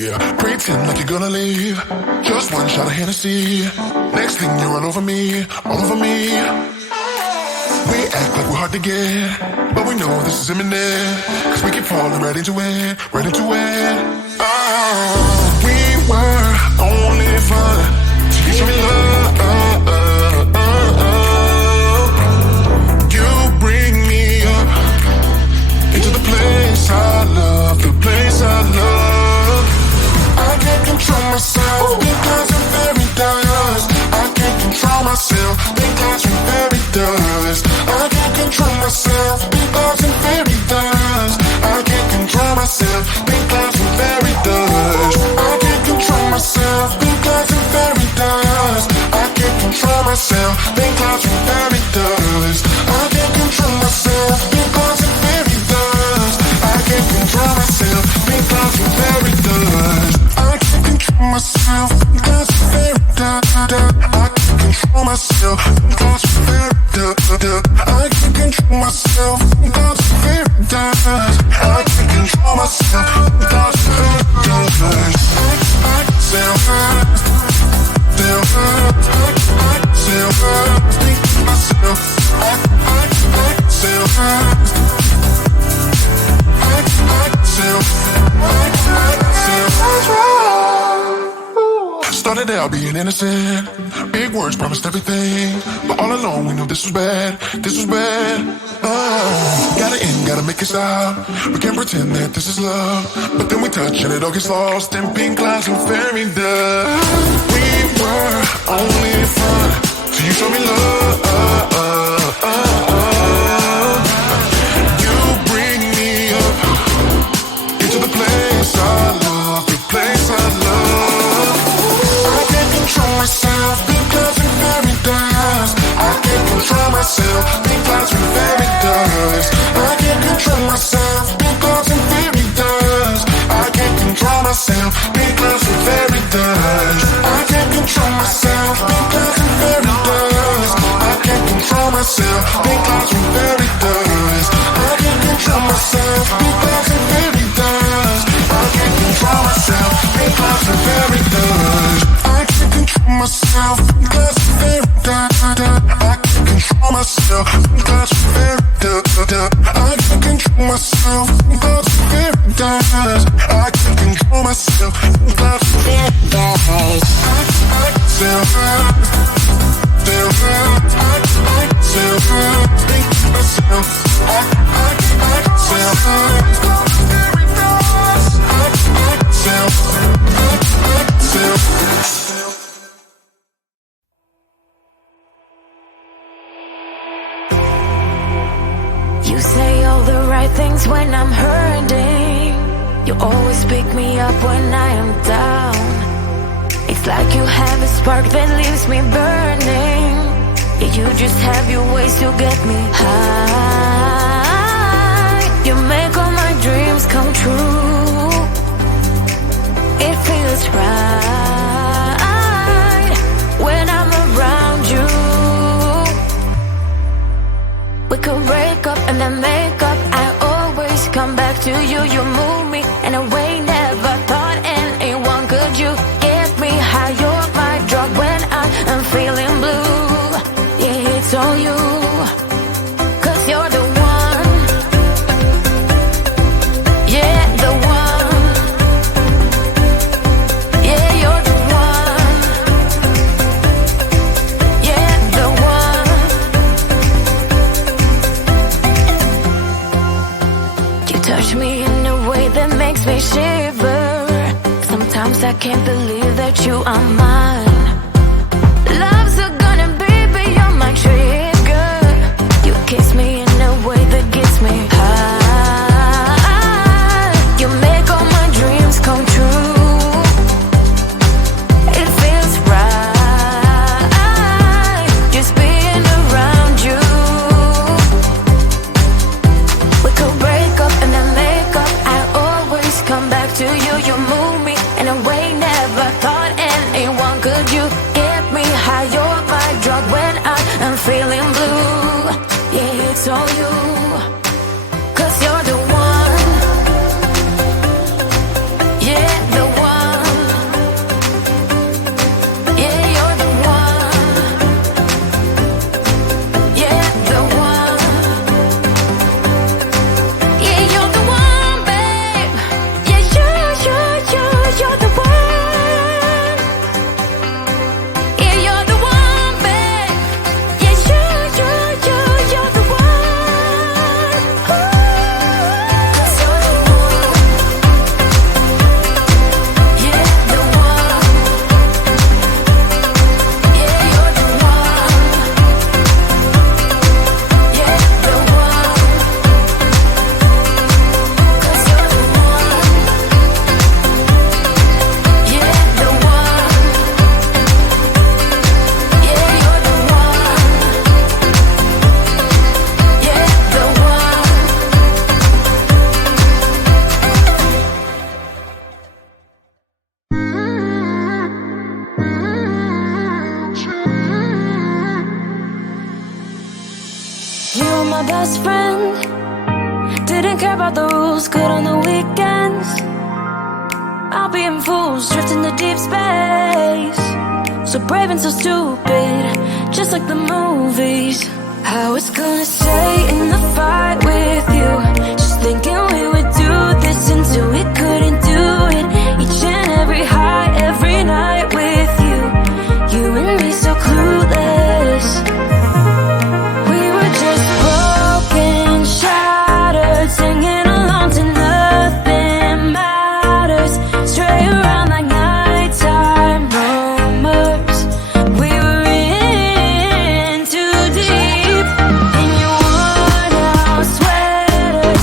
Yeah, pretend like you're gonna leave. Just one shot of Hennessy. Next thing you're all over me, all over me. We act like we're hard to get, but we know this is imminent. Cause we keep falling right into it, right into it. Oh, we were only fun till you show me love. You bring me up into the place I love, the place I love. I can't control myself because I'm very dust. I can't control myself because I'm very dust. I can't control myself because I'm very dust. I can't control myself because I'm very dust. I can't control myself because I'm very dust. I can't control myself because I'm very dust. I can't control myself because I'm very dust. I can't control myself because I'm very dust. I can't control myself because I'm very dust. I can't control myself because I'm very dust. I can't control myself because I'm very dust. I can't control myself because I'm very dust. I still hurt, still hurt, still hurt, myself. I still hurt. Started out being innocent. Big words promised everything, but all along we knew this was bad. This was bad. Gotta end, gotta make it stop. We can't pretend that this is love, but then we touch and it all gets lost in pink clouds and fairy dust. We were only fun till you show me love. You bring me up into the place I love, the place I love. I can't control myself because I'm very dust. I can't control myself because I'm very dust. I can't control myself because I'm very dust. I can't control myself because I'm very dust. I can't control myself because I'm very dust. I can't control myself because I'm very dust. I can't control myself because I'm very dust. I can't control myself because I'm very dust. I can't control myself because I'm very dust. I can't control myself because I'm very dust. I can't control myself because I'm very dust. I can't control myself because I'm very dust. I still hurt, still hurt, still hurt, think myself. I still hurt, very dust. You say all the right things when I'm hurting. You always pick me up when I am down. It's like you have a spark that leaves me burning. Yeah, you just have your ways to get me high. You make all my dreams come true. It feels right when I'm around you. We could break up and then make up. I always come back to you. You move me in a way never thought anyone could. You get me high. You're my drug when I'm feeling blue. Yeah, it's all you. 'Cause you're the one. Yeah, the one. Yeah, you're the one. Yeah, the one. You touch me in a way that makes me shiver. Sometimes I can't believe that you are mine. Love's a gun and baby, you're my trigger. You kiss me in a way that gets me high. You make all my dreams come true. It feels right just being around you. We could break up and then make up. I always come back to you. You move me in a way never thought anyone could. You get me high. my best friend. Didn't care about the rules, good on the weekends. I'll be in fools, drifting to deep space. So brave and so stupid, just like the movies. I was gonna stay in the fight with you, just thinking we would do this until we couldn't do it. Each and every high, every night with you, you and me so clueless. We were just broken, shattered, singing along to nothing matters. Stray around like nighttime rumors. We were in too deep. In your worn out sweaters,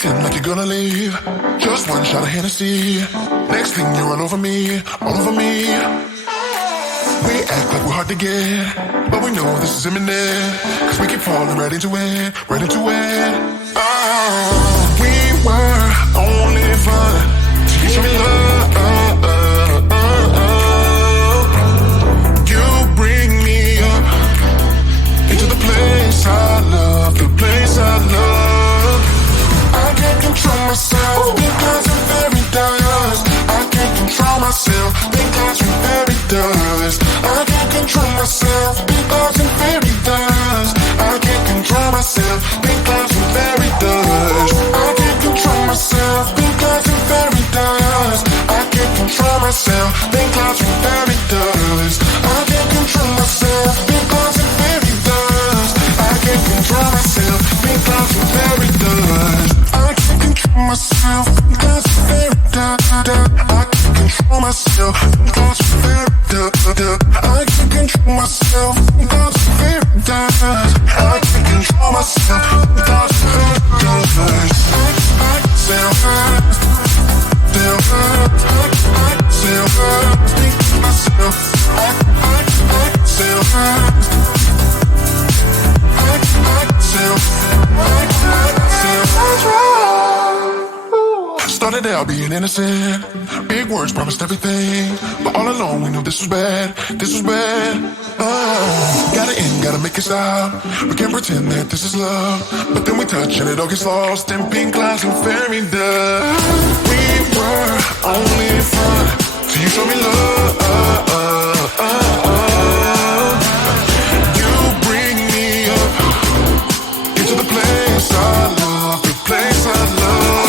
pretend like you're gonna leave. Just one shot of Hennessy. Next thing you're all over me, all over me. We act like we're hard to get, but we know this is imminent. Cause we keep falling right into it, right into it. Oh, we were only fun till you show me love. You bring me up into the place I love, the place I love. I can't control myself because I'm very dust. I can't control myself because I'm very dust. I can't control myself because I'm very dust. I can't control myself because I'm very dust. I can't control myself because I'm very dust. I can't control myself because I'm very dust. I can't control myself because I'm very dust. I can't control myself because I'm very dust. I can't control myself because I'm very dust. I can't control myself because I'm very dust. I can't control myself because I'm very dust. I can't control myself because I'm very dust. I still hurt, still hurt. I still hurt, think myself. I still hurt. Started out being innocent. Big words promised everything, but all along we knew this was bad. This was bad. Oh, gotta end, gotta make it stop. We can't pretend that this is love, but then we touch and it all gets lost in pink clouds and fairy dust. We were only fun till you show me love. You bring me up into the place I love, the place I love.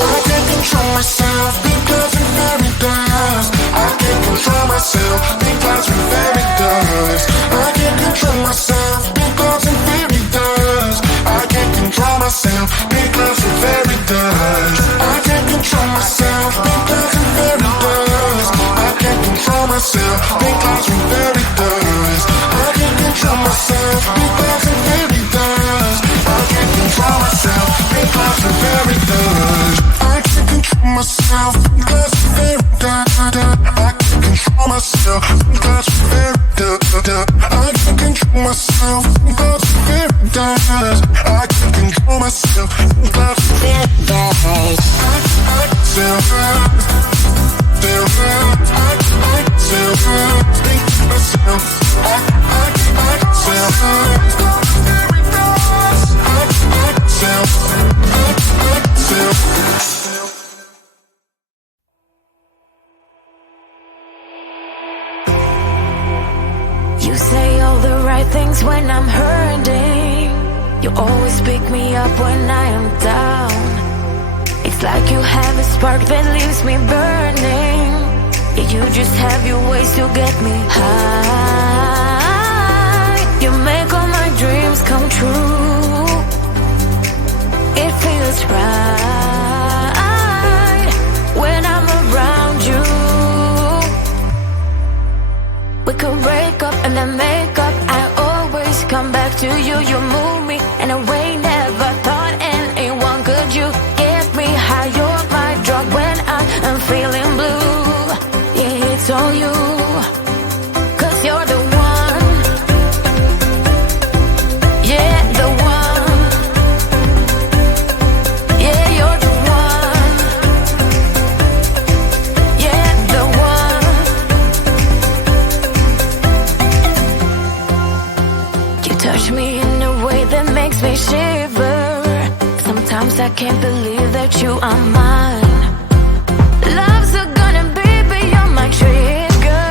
I can't control myself because I'm very dust. I can't control myself because I'm very dust. I can't control myself because I'm very dust. I can't control myself because I'm very dust. I can't control myself because I'm very dust. I can't control myself because I'm very dust. I can't control myself because I'm very dust. I can't control myself because I'm very dust. I can't control myself because I'm very dust. I can't control myself because I'm very dust. I can't control myself because I'm very dust. I can't control myself because I'm very dust. I still hurt, still hurt. I still hurt, think myself. I still hurt. You say all the right things when I'm hurting. You always pick me up when I am down. It's like you have a spark that leaves me burning. Yeah, you just have your ways to get me high. You make all my dreams come true. It feels right when I'm around you. We could break up and then make up. I always come back to you. You move me in a way never thought anyone could. You get me high. You're my drug when I am feeling blue. Yeah, it's all you. 'Cause you're the one. Yeah, the one. Yeah, you're the one. Yeah, the one. You touch me in a way that makes me shiver. Sometimes I can't believe that you are mine. Love's gonna be beyond my trigger.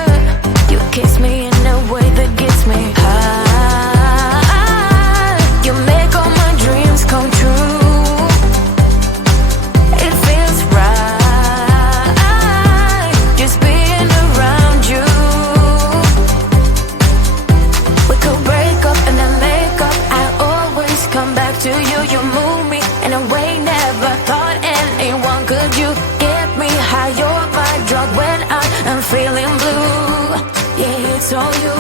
You kiss me in a way that gets me high. You make all my dreams come true. It feels right just being around you. We could break up and then make up. I always come back to you. You move me in a way never thought anyone could. You get me high. You're my drug when I am feeling blue. Yeah, it's all you.